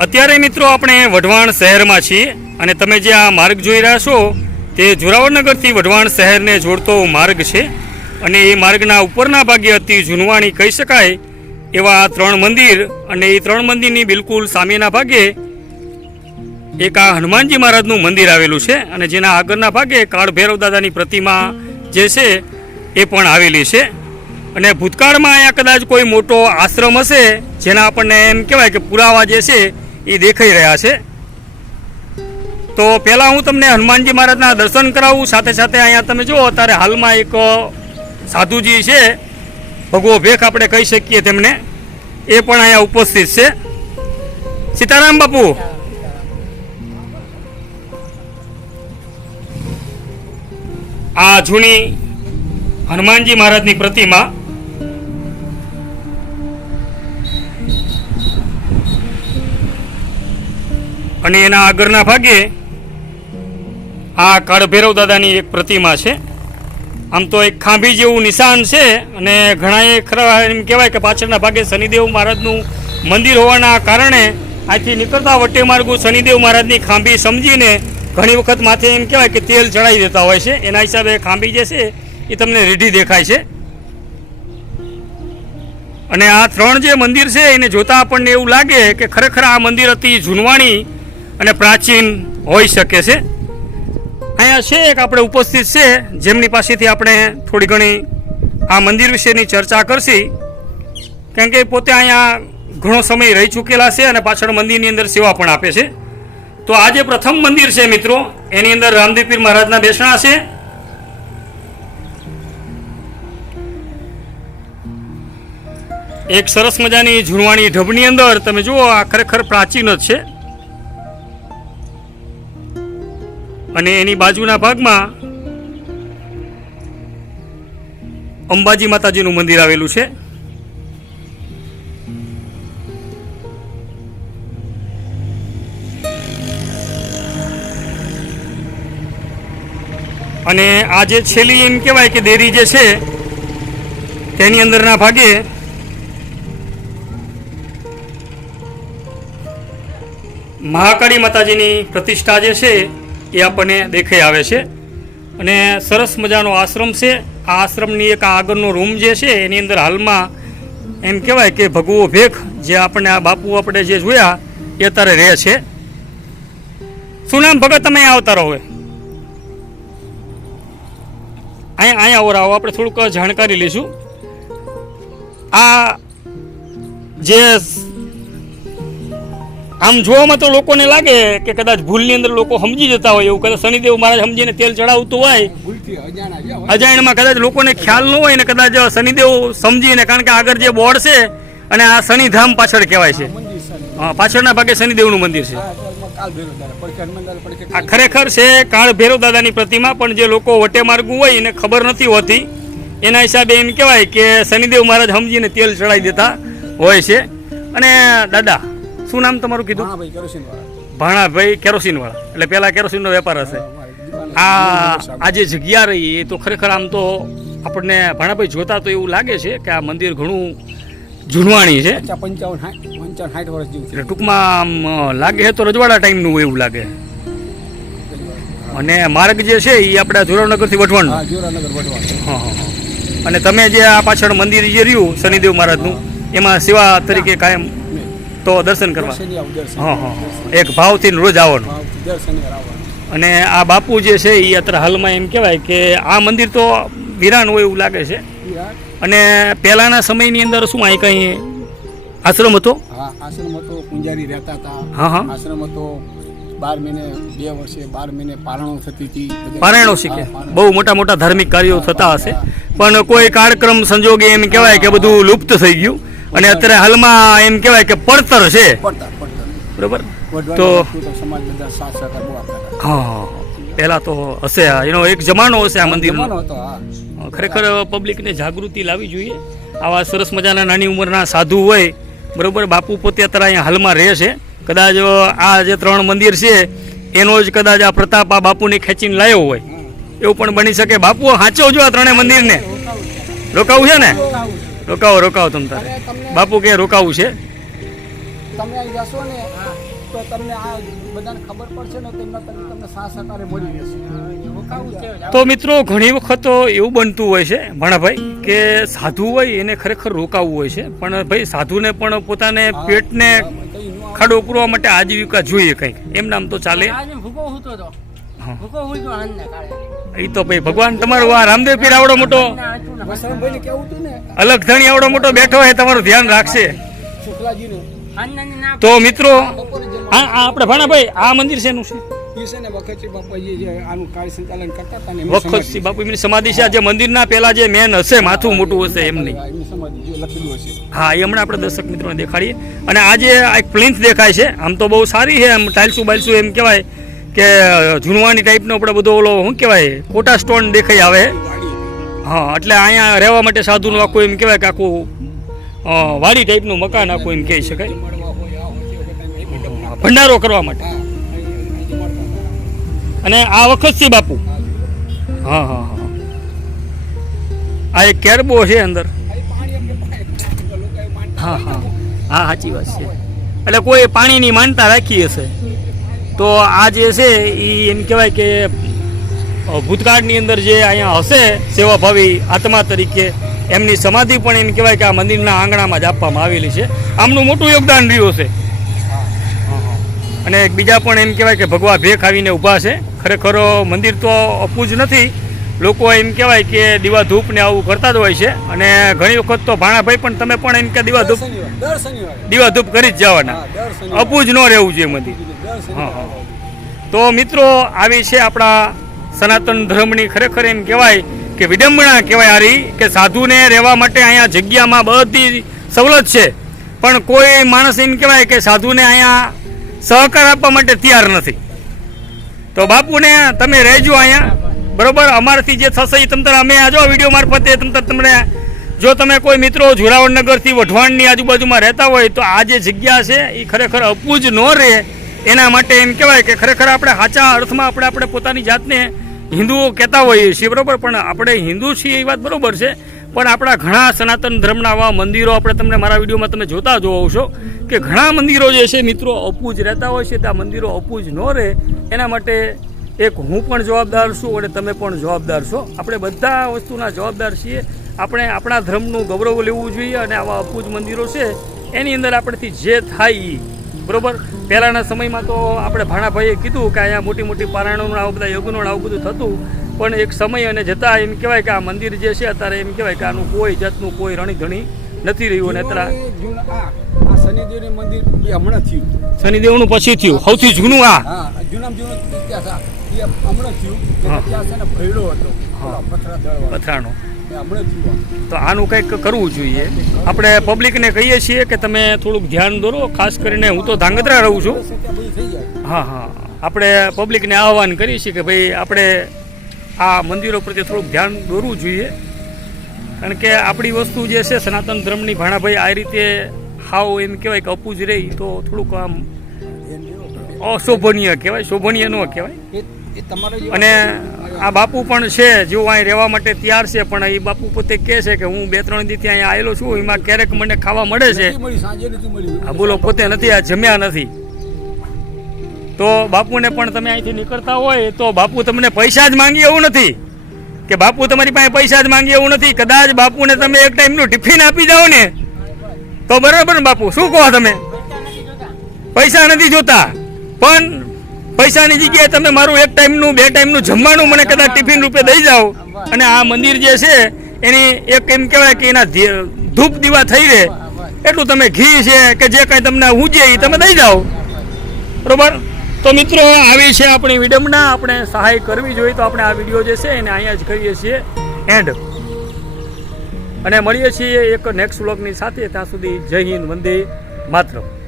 અત્યારે મિત્રો આપણે વઢવાણ શહેરમાં છીએ અને તમે જે આ માર્ગ જોઈ રહ્યા છો, તે જોરાવરનગરથી વઢવાણ શહેરને જોડતો માર્ગ છે અને એ માર્ગના ઉપરના ભાગે અતિ જૂનવાણી કહી શકાય એવા ત્રણ મંદિર અને એ ત્રણ મંદિરની બિલકુલ સામેના ભાગે એક આ હનુમાનજી મહારાજનું મંદિર આવેલું છે અને જેના આગળના ભાગે કાળભૈરવ દાદાની પ્રતિમા જે છે એ પણ આવેલી છે. અને ભૂતકાળમાં અહીંયા કદાચ કોઈ મોટો આશ્રમ હશે, જેના આપણને એમ કહેવાય કે પુરાવા જે છે એ દેખાઈ રહ્યા છે. તો પહેલાં હું તમને હનુમાનજી મહારાજના દર્શન કરાવું, સાથે સાથે અહીંયા તમે જુઓ, અત્યારે હાલમાં એક સાધુજી છે. ભગવો ભેખ આપણે કહી શકીએ તેમને. એ પણ અહીંયા ઉપસ્થિત છે. સીતારામ બાપુ. આ જૂની હનુમાનજી મહારાજની પ્રતિમા અને એના આગળના ભાગે આ કાળભૈરવ દાદાની એક પ્રતિમા છે. આમ તો એક ખાંભી જેવું નિશાન છે અને ઘણાએ ખરા એમ કહેવાય કે પાછળના ભાગે શનિદેવ મહારાજનું મંદિર હોવાના કારણે આથી નીકળતા વટ્ટે માર્ગુ શનિદેવ મહારાજની ખાંભી સમજીને ઘણી વખત માથે એમ કહેવાય કે તેલ ચડાવી દેતા હોય છે. એના હિસાબે ખાંભી જે છે એ તમને રેઢી દેખાય છે. અને આ ત્રણ જે મંદિર છે, એને જોતા આપણને એવું લાગે કે ખરેખર આ મંદિર અતિ જૂનવાણી અને પ્રાચીન હોઈ શકે છે. અહીંયા છે એક આપણે ઉપસ્થિત છે, જેમની પાસેથી આપણે થોડી ઘણી આ મંદિર વિશેની ચર્ચા કરશી. કારણ કે પોતે અહીંયા ઘણો સમય રહી ચૂકેલા છે અને પાછળ મંદિરની અંદર સેવા પણ આપે છે. તો આ જે પ્રથમ મંદિર છે મિત્રો, એની અંદર રામદેવ પીર મહારાજના બેસણા છે. એક સરસ મજાની ઝૂણવાણી ઢબની અંદર તમે જુઓ, આ ખરેખર પ્રાચીન જ છે. અને એની બાજુના ભાગમાં અંબાજી માતાજીનું મંદિર આવેલું છે. અને આ જે છેલ્લી એમ કહેવાય કે દેરી જે છે, તેની અંદરના ભાગે મહાકાળી માતાજીની પ્રતિષ્ઠા જે છે એ આપણને દેખાઈ આવે છે. અને સરસ મજાનો આશ્રમ છે. આ આશ્રમની એક આગળનો રૂમ જે છે, એની અંદર હાલમાં એમ કહેવાય કે ભગવો ભેખ, જે આપણને આ બાપુ આપણે જે જોયા, એ અત્યારે રહે છે. શું નામ ભગત? તમે આવતા રહો અહીંયા અહીંયા ઓર આવો, આપણે થોડુંક જાણકારી લઈશું. આ જે આમ જોવામાં તો લોકોને લાગે કે કદાચ ભૂલની અંદર લોકો સમજી જતા હોય, એવું કદાચ શનિદેવ મહારાજ સમજીને તેલ ચડાવતું હોય. ભૂલથી અજાણા જે હોય. અજાણ્યમાં કદાચ લોકોને ખ્યાલ ન હોય ને કદાચ શનિદેવ સમજીને, કારણ કે આગળ જે બોર્ડ છે અને આ શનિધામ પાછળ કહેવાય છે. પાછળના ભાગે શનિદેવનું મંદિર છે. આ ખરેખર છે કાળ ભૈરવ દાદાની પ્રતિમા, પણ જે લોકો વટે માર્ગું હોય એને ખબર નથી હોતી. એના હિસાબે એમ કહેવાય કે શનિદેવ મહારાજ સમજીને તેલ ચડાવી દેતા હોય છે. અને દાદા શું નામ તમારું કીધું? ભાઈ કેરોસીન ભાણાભાઈ કેરોસીન વાળા એટલે પેલા કેરોસીનનો વેપાર હશે. આ આ જે જગ્યા રહી એ તો ખરેખર આમ તો આપણને ભાણાભાઈ જોતા તો એવું લાગે છે કે આ મંદિર ઘણું જૂનવાણી છે. પંચાવન પંચાવન સાઠ વર્ષ જેવું એટલે ટૂંકમાં આમ લાગે છે તો રજવાડા ટાઈમનું એવું લાગે. અને માર્ગ જે છે એ આપણા જોરાવનગરથી વઢવાણ હા હા હા. અને તમે જે આ પાછળ મંદિર જે રહ્યું શનિદેવ મહારાજનું એમાં સેવા તરીકે કાયમ તો દર્શન કરવા. હા હા. એક ભાવથી રોજ આવવાનું. અને આ બાપુ જે છે એ અત્યારે હાલમાં એમ કહેવાય કે આ મંદિર તો વિરાન હોય એવું લાગે છે. અને પહેલાંના સમયની અંદર શું અહીં કંઈ આશ્રમ હતો? હા આશ્રમ હતો પૂંજારી રહેતા હતા. હા, હા. આશ્રમ હતો બાર મહિને બે વર્ષે બાર મહિને પારણો થતી હતી. પારણો શીખે. બહુ મોટા મોટા ધાર્મિક કાર્યો થતા હશે. પણ કોઈ કાર્યક્રમ સંજોગે એમ કહેવાય કે બધું લુપ્ત થઈ ગયું. અને અત્યારે હાલમાં એમ કહેવાય કે પડતર છે. બરોબર? તો સમાજ બધા સાથ સહકાર બહુ આપતા હા પહેલા તો હશે. એનો એક જમાનો હશે આ મંદિરમાં જમાનો ખરેખર પબ્લિકને જાગૃતિ લાવવી જોઈએ. આવા સરસ મજાના નાની ઉંમરના સાધુ હોય બરોબર? બાપુ પોતે અત્યારે અહીંયા હાલમાં રહે છે. કદાચ આ જે ત્રણ મંદિર છે એનો જ કદાચ આ પ્રતાપ આ બાપુને ખેંચીને લાવ્યો હોય. એવું પણ બની શકે. બાપુ સાચવજો આ ત્રણેય મંદિરને. રોકાવું છે. ને? રોકાવો રોકાવો તમ તારે. બાપુ કે રોકાવું છે? તમે અહીં જશો ને તો તમને આ બધાને ખબર પડશે ને તમને સાહ સહકારે મળી જશે તો મિત્રો ઘણી વખત તો એવું બનતું હોય છે ભાણાભાઈ કે સાધુ હોય એને ખરેખર રોકાવવું હોય છે પણ ભાઈ સાધુને પણ પોતાને પેટને ખાડો પૂરવા માટે આજીવિકા જોઈએ કંઈક. એમ નામ તો ચાલે. ભૂકો હૂતો હા. એ તો ભાઈ ભગવાન તમારો આ રામદેવ પીર આવડો મોટો? અલગ ધણી આવડો મોટો બેઠો હોય તમારું ધ્યાન રાખશે. તો મિત્રો આ આપણે ભાણાભાઈ આ મંદિર છે? એનું છે બાપાજી સમાધિ છે. જે મંદિરના પેલા જે મેન હશે માથું મોટું હશે એમની. સમાધિ. એમની સમાધિ જે લખેલું હશે. હા એ હમણાં આપણે દર્શક મિત્રોને દેખાડીએ. અને આજે આ એક પ્લિન્થ દેખાય છે. આમ તો બહુ સારી છે આમ ટાઇલ્સું બાઇલ્સું એમ કહેવાય. કે જૂનવાની ટાઈપનો આપણે બધો ઓલો, શું કહેવાય કોટા સ્ટોન દેખાઈ આવે. હા, એટલે અહીંયા રહેવા માટે સાધુનું આખું એમ કહેવાય કે આખું વાડી ટાઈપનું મકાન આખું એમ કહી શકાય. ભંડારો કરવા માટે. અને આ વખત છે બાપુ. હા હા હા. આ એક કેરબો છે અંદર. હા હા. હા, સાચી વાત છે. એટલે કોઈ પાણીની માનતા રાખી હશે. તો આ જે છે એ એમ કહેવાય કે ભૂતકાળની અંદર જે અહીંયા હશે સેવાભાવી આત્મા તરીકે, એમની સમાધિ પણ એમ કહેવાય કે આ મંદિરના આંગણામાં જ આપવામાં આવેલી છે. આમનું મોટું યોગદાન રહ્યું છે અને બીજા પણ એમ કહેવાય કે ભગવા ભેખ આવીને ઊભા છે. ખરેખર મંદિર તો અપૂજ નથી લોકો એમ કહેવાય કે દીવા ધૂપ ને આવું કરતા જ હોય છે. અને ઘણી વખત તો ભાણાભાઈ પણ તમે પણ એમ કે દીવા ધૂપ દીવા ધૂપ કરી જ જવાના. અપૂજ ન રહેવું જોઈએ દર હા, હા. તો મિત્રો આવી છે આપણા સનાતન ધર્મની ખરેખર એમ કહેવાય કે વિડંબણા કહેવાય હારી કે સાધુને રહેવા માટે અહીંયા જગ્યામાં બધી સવલત છે. પણ કોઈ માણસ એમ કહેવાય કે સાધુને અહીંયા સહકાર આપવા માટે તૈયાર નથી. તો બાપુને તમે રહેજો અહીંયા. બરોબર? અમારાથી જે થશે એ તમતર તારે અમે આ જો વીડિયો મારફતે તમતર તમને જો તમે કોઈ મિત્રો જોરાવરનગરથી વઢવાણની આજુબાજુમાં રહેતા હોય તો આ જે જગ્યા છે એ ખરેખર અપૂજ ન રહે. એના માટે એમ કહેવાય કે ખરેખર આપણે સાચા અર્થમાં આપણે આપણે પોતાની જાતને હિન્દુઓ કહેતા હોઈએ છીએ, બરોબર? પણ આપણે હિન્દુ છીએ એ વાત બરોબર છે. પણ આપણા ઘણા સનાતન ધર્મના આવા મંદિરો આપણે તમને મારા વિડીયોમાં તમે જોતા જ હોવ છો કે ઘણા મંદિરો જે છે મિત્રો અપૂજ રહેતા હોય છે ત્યાં મંદિરો અપૂજ ન રહે. એના માટે એક હું પણ જવાબદાર છું અને તમે પણ જવાબદાર છો. આપણે બધા વસ્તુના જવાબદાર છીએ. આપણે આપણા ધર્મનું ગૌરવ લેવું જોઈએ અને આવા અપૂજ મંદિરો છે એની અંદર આપણેથી જે થાય એ બરાબર? પહેલાંના સમયમાં તો આપણે ભાણાભાઈએ કીધું કે અહીંયા મોટી મોટી પારાયણોનું આવું બધા યજ્ઞોનું આવું બધું થતું. પણ એક સમય અને જતાં એમ કહેવાય કે આ મંદિર જે છે અત્યારે એમ કહેવાય કે આનું કોઈ જાતનું કોઈ રણીધણી નથી રહ્યું અને અત્યારે આ મંદિર હમણાં થયું. શનિદેવનું પછી થયું. સૌથી જૂનું આ. હા જૂનામાં જૂનું ઇતિહાસ એ હમણાં થયું ત્યાં છે ને ભયડો હતો. પથરાનો. તો આનું કંઈક કરવું જોઈએ. આપણે પબ્લિકને કહીએ છીએ કે તમે થોડુંક ધ્યાન દોરો ખાસ કરીને હું તો ધાંગધ્રા રહું છું. હા હા. આપણે પબ્લિકને આહવાન કરીએ છીએ કે ભાઈ આપણે આ મંદિરો પ્રત્યે થોડુંક ધ્યાન દોરવું જોઈએ. કારણ કે આપણી વસ્તુ જે છે સનાતન ધર્મની ભાણાભાઈ આ રીતે હાવ એમ કહેવાય કે અપૂજ રહી તો થોડુંક આમ અશોભનીય કહેવાય શોભનીય ન કહેવાય. અને આ બાપુ પણ છે જો અહીં રહેવા માટે તૈયાર છે પણ એ બાપુ પોતે કહે છે કે હું બે ત્રણ દીથી અહીંયા આવેલો છું એમાં ક્યારેક મને ખાવા મળે છે. આ બોલો પોતે નથી આ જમ્યા નથી. તો બાપુને પણ તમે અહીંથી નીકળતા હોય તો બાપુ તમને પૈસા જ માંગી એવું નથી. કે બાપુ તમારી પાસે પૈસા જ માંગી એવું નથી. કદાચ બાપુને તમે એક ટાઈમનું ટિફિન આપી જાઓ ને તો બરાબર ને બાપુ શું કહો તમે? પૈસા નથી જોતા. પણ પૈસાની જગ્યાએ તમે મારું એક ટાઈમનું, બે ટાઈમનું જમવાનું મને કદાચ ટિફિન રૂપે દઈ જાઓ. અને આ મંદિર જે છે, એની એક એમ કહેવાય કે એના ધૂપ દીવા થઈ રહે. એટલું તમે ઘી છે કે જે કાંઈ તમને ઊંચે એ તમે દઈ જાઓ. બરોબર? તો મિત્રો, આવી છે આપણી વિડંબના. આપણે સહાય કરવી જોઈએ તો આપણે આ વીડિયો જે છે એને અહીંયા જ કરીએ છીએ. એન્ડ. અને મળીએ છીએ એક નેક્સ્ટ વ્લોગની સાથે. ત્યાં સુધી જય હિન્દ, વંદે માતરમ.